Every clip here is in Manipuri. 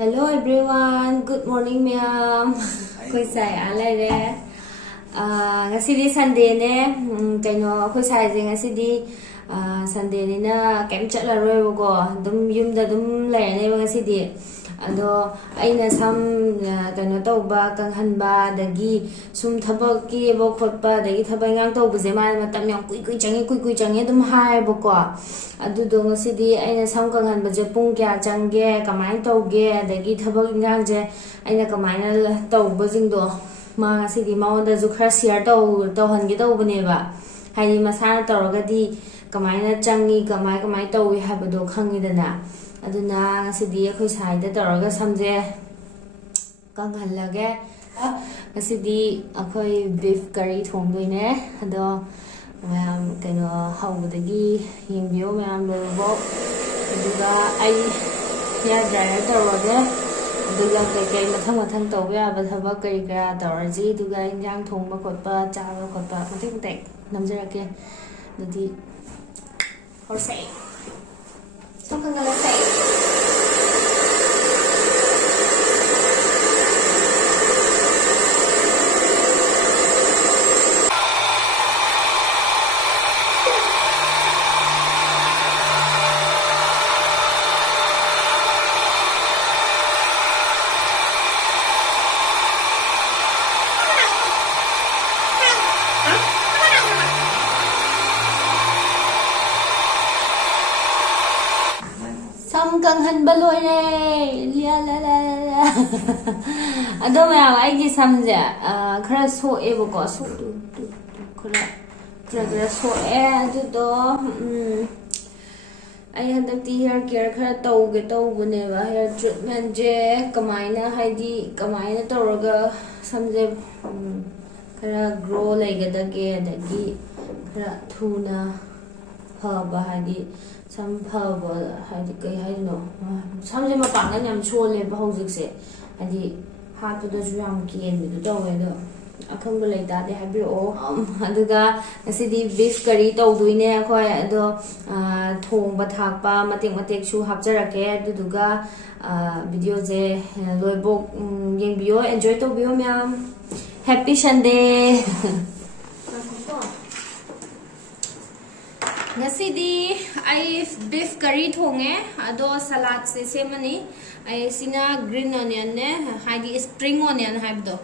Hello everyone, good morning ma'am. Khoi sai a lai re. Ngasi di Sunday ne, kaino khoi sai je ngasi di Sunday ni na kem chatla roi bo ko. Dum yum da dum lai ne ngasi di. Ado aina sam kaino tauba kanghanba dagi sum thabak ki bo khotpa dagi thabai ngang taubu je ma matam yang kui changi dum hai bo ko. Adu do ngasi di aina sam kanghanba je pung kya change kamai tauge dagi thabak ngang je aina kamai na tauba jing do ma ngasi di maon da ju khara share tau han gi tau bane ba hai masa tawraga di kamai na changi kamai tawi habado khangi dana aduna ngasi di khoi sai da tawraga samje kanghanlage ngasi di akhoi beef curry thongdoine ado mayam kaino hawdagi yengbiyo mayam lobo aduga ai ya dryer tawraga aduga kai mathang tawba yaba thaba kari kara tawraji aduga injang thongba khotpa chaba khotpa matek namjarake dadi horsei somkangala sei kanghan baloi re lia la ado ma ai gi samja khara so e bo ko so tu khara so e adu do ai handak ti hair care khara tau bune ba hair treatment je kamaina haidi kamaina tawraga samje khara grow laigada ge dagi khara thuna haba haidi sam phaba haidi kai haino samje ma pang nan yam chole ba hojik se haidi hatu da ju yam kien du tawe do akhang ba lai ta de habi o aduga asidi beef curry taw duine khoi ado thong ba thak pa matek chu hapjarake aduga video je loibok yengbiyo enjoy to biyo myam happy Sunday ngasi di ai beef curry thonge ado salad se semani ai sina green onion ne haigi spring onion haibdo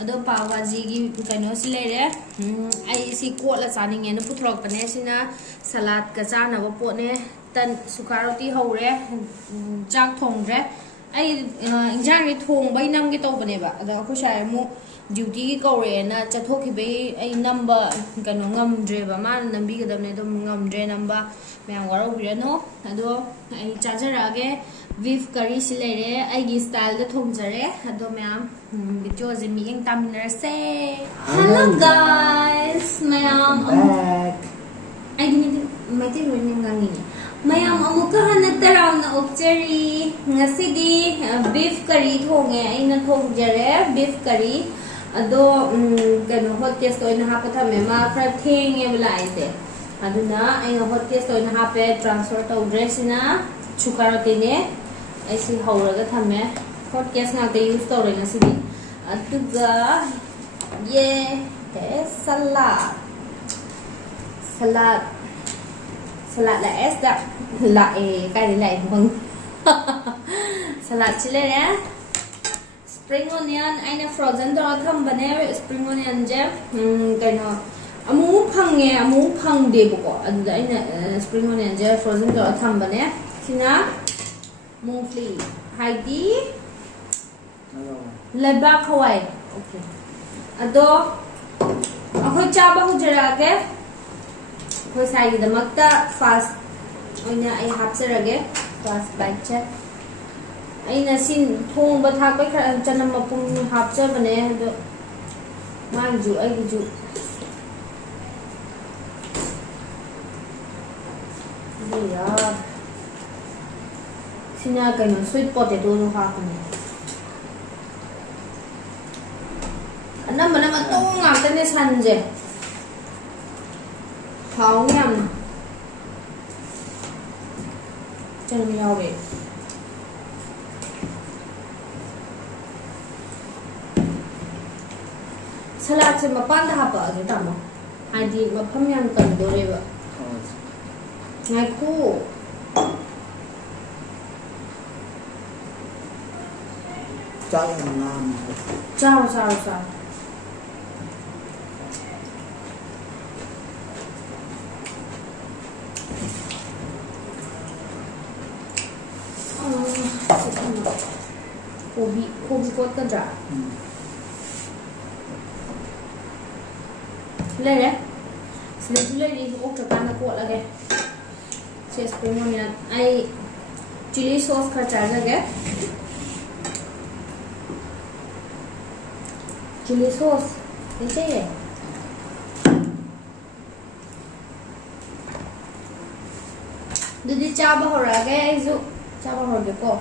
ado pawaji gi kaino silere ai si ko la chaning ne putrok pane sina salad ka chana ba pot ne tan sukaroti hore chak thongre ai injang ri thong bai nam gi to bane ba ado ko shai mu duty ki kore na chathoki be ai number kano ngamdre ba ma nambi gadamne dum ngamdre number myang waro birano ado ai chajarage beef curry silere ai gi style da thomjare ado myam video je mi eng taminare se hello guys myam ai gi mati running gangi mayam amuka hana tarawna opchari ngasidi beef curry thonge aina thongjare beef curry ado kano hot case to ina hapa thame ma fra thenge bulaite aduna ai hot case to ina hape transfer to dress na chukarote ne aisi hauraga thame hot case na te use to rena sidi aduga ye te salad la s da la e kai lại không salad chile ne spring onion aina frozen to tham bane spring onion je kaino amu phang de ko adu aina spring onion je frozen to tham bane sina mungfli haidi leba khawai okay ado akhoi chaba hujara ke khoi sai gi damakta fast oina ai hapsarage fast bite aina sin thong ba thak ba khara chanam mapum hapcha bane do manju ai ju ya sina kaino sweet potato no ha kane anam mana ma to nga tane sanje hao nyam chanam yawe salad se mapan da hapa age tamo haidi mafam yang kan doreba ngai ku Chao làm chao Kobi kot kan ra Lere Sila di ok kan ko lage Che spring onion ai chili sauce kharcha lage chili sauce ini jadi coba hora guys coba hora ko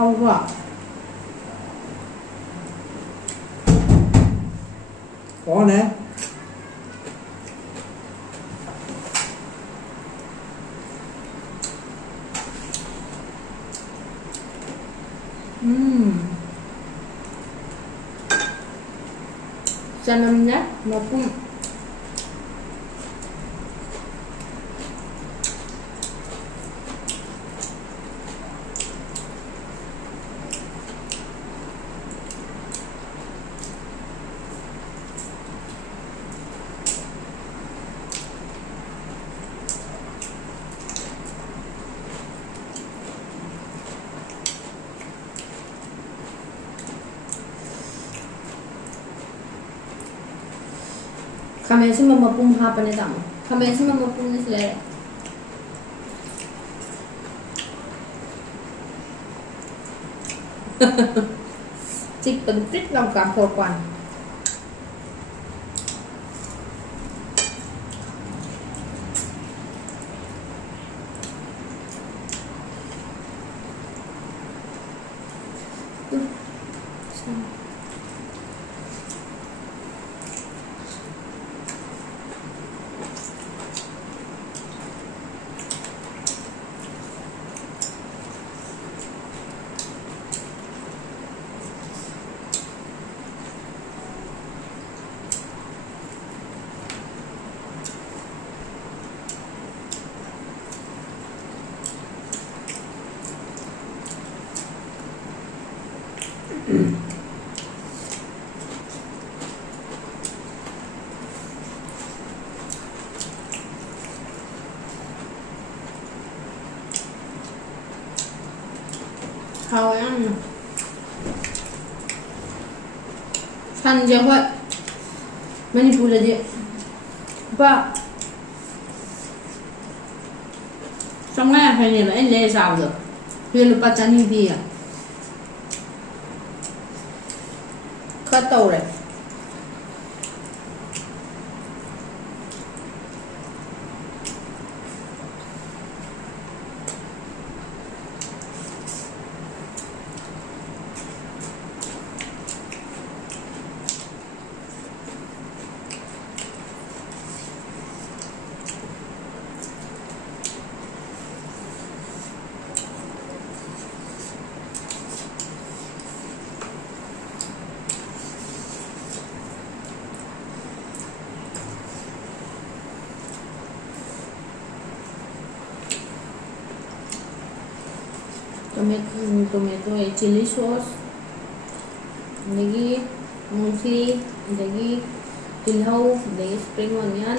hao quá có nè Janamnya maupun kami sih mamapung apa nih tamu kami sih mamapung nih selera chỉ cần trích lòng cả khổ quan hao ăn san giờ vậy Manipur là gì ba trong ngày phải này là anh lê sao được huyền là ba chăn đi à khát tàu đấy tomato chili sauce lagi musi lagi tilhau lagi spring onion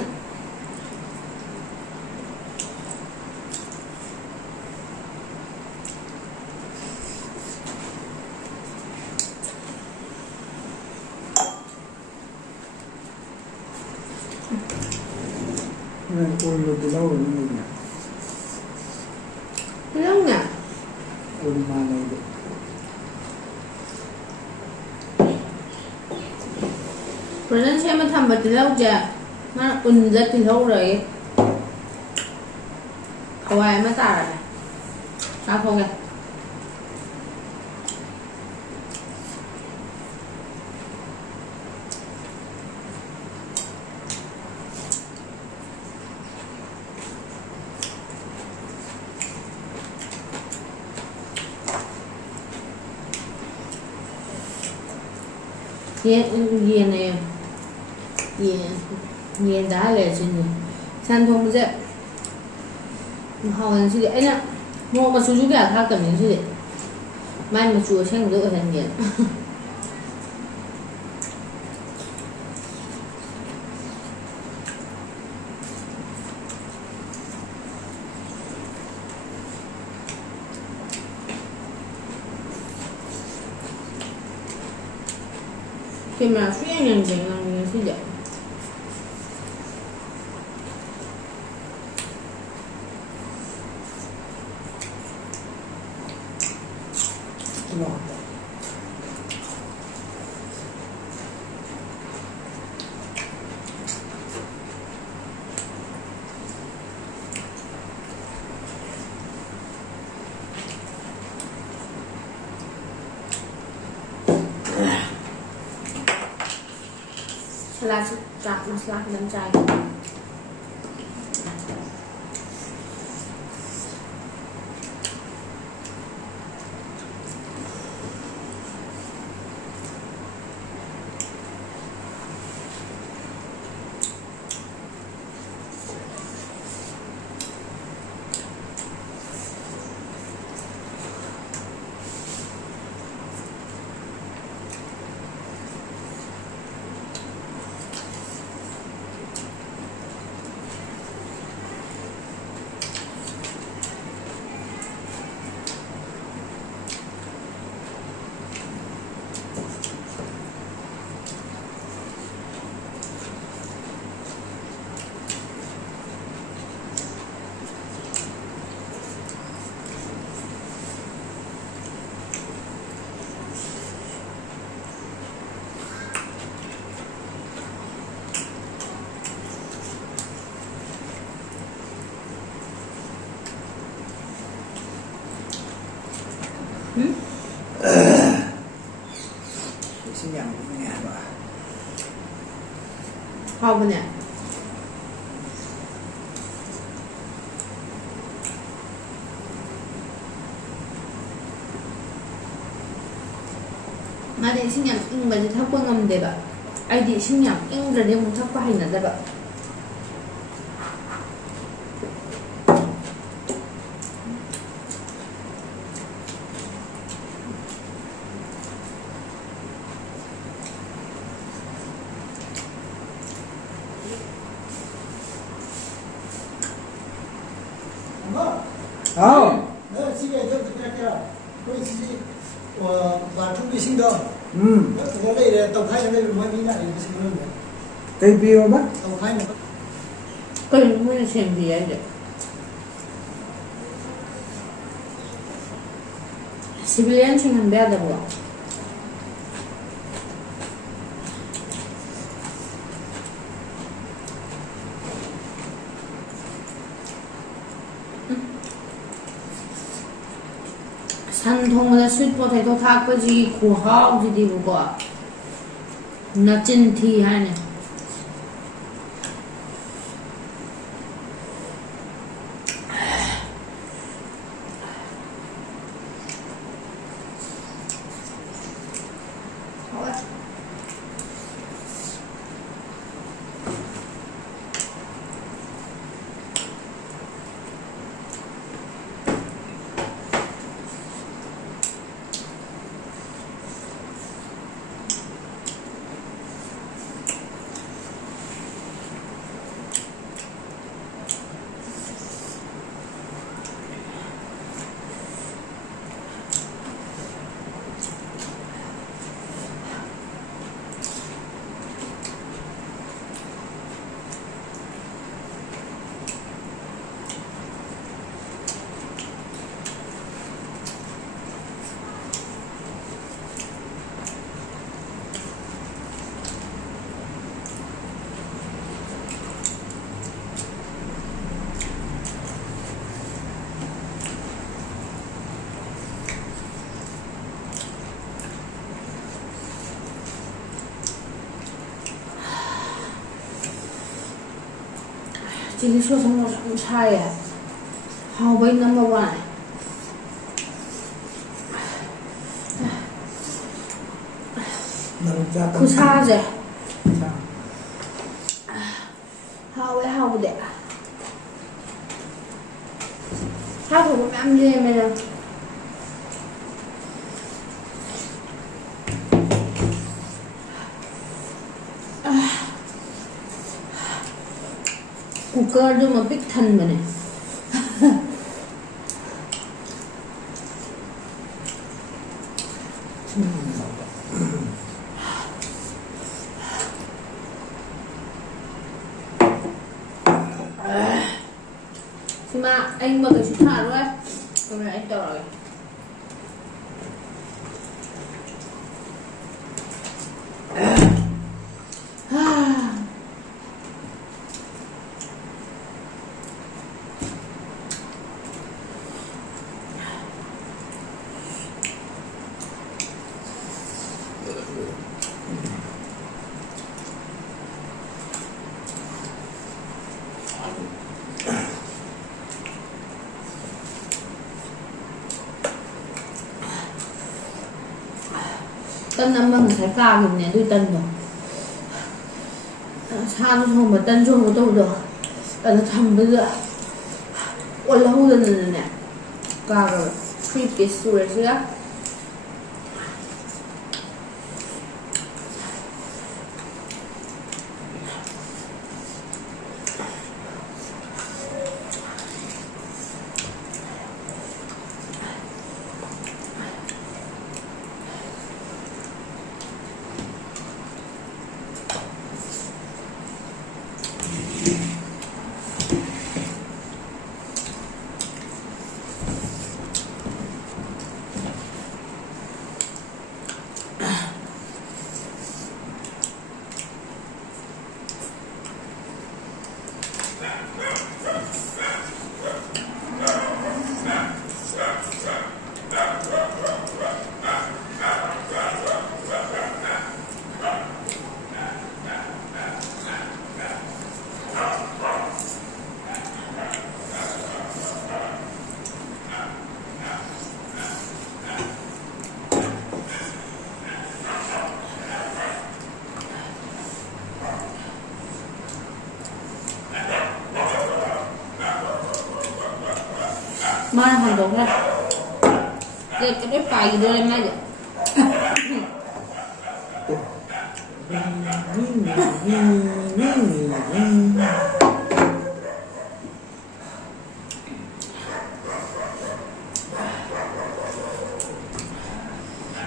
này ôn được từ lâu rồi nhưng mà lâu nè ôn mà này được rồi nên xem mình thầm vào từ lâu chưa nó ùn ra từ lâu rồi hoài mới tả rồi sao không kìa 얘네 얘 달래 진이 산통제 하원 시리 애나 뭐 수주게 다 거는 시리 많이 뭐 주어 생도 했는데 cái mà phía nhân chuyện là người sử dụng Ngọt. salad chả masala nem chai Xin nhầm nghe bà. không nè 마대 신경 ing까지 탁방하면 돼봐. 아이디 신경 ing를 내면 탁방이 나다봐. Không. 那这个我自己我把准备行动， 我累的倒开那个我明天也不行了， Cây bia mất. 倒开那个。 그건 뭐야 챔피언이래. 시빌리안 칭한 배다 뭐. 산통보다 스윗포테이토 닭꼬지 고하우지디 보고 나찐티 하네. Chị số xong rồi cũng sai à. How about number one? Khusha je. How de. How ko am je me na. Cooker do mà big thân mà này. Mà anh mở cái chút thả luôn. Hôm nay anh tỏ rồi. Tân năm mình thấy cao mình nè đôi tân rồi sao nó không mà tân cho một tôi được nó thầm bây giờ ôi lâu rồi nè cao rồi creepy story chứ á Mana handong ra. Để cái đấy phải đưa lên ngay vậy.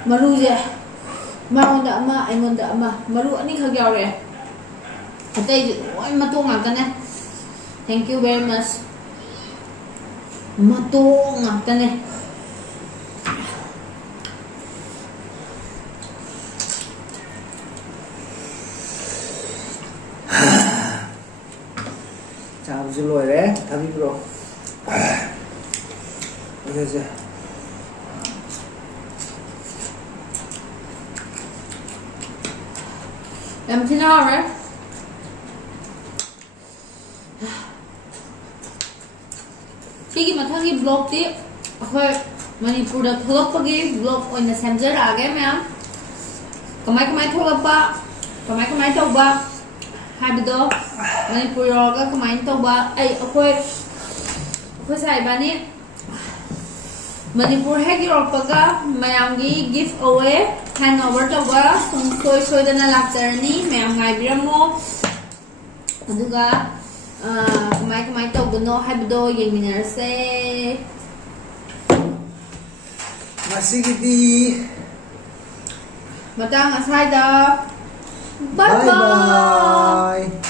Maru je. Mau ndak ma, ai ngon ndak ma. Maru ani khagyaw re. Atay oi matong ngak na. Thank you very much. Matong ngak na. Chào xin lỗi đấy, thằng bro. Ok chưa? Làm thế nào đấy? Sige mathagi vlog ti akhoi Manipur da tholopagi vlog oina semjarage ma'am. Kamai tholapa kamai tauba habido Manipur roga kamai tauba ai akhoi sai bani Manipur hegi ropaga mayamgi giveaway handover tauba soi dana lakjarani mayam ngaibiramo aduga kamay tawbano habido yeminarse Masigidi matang asayda bye bye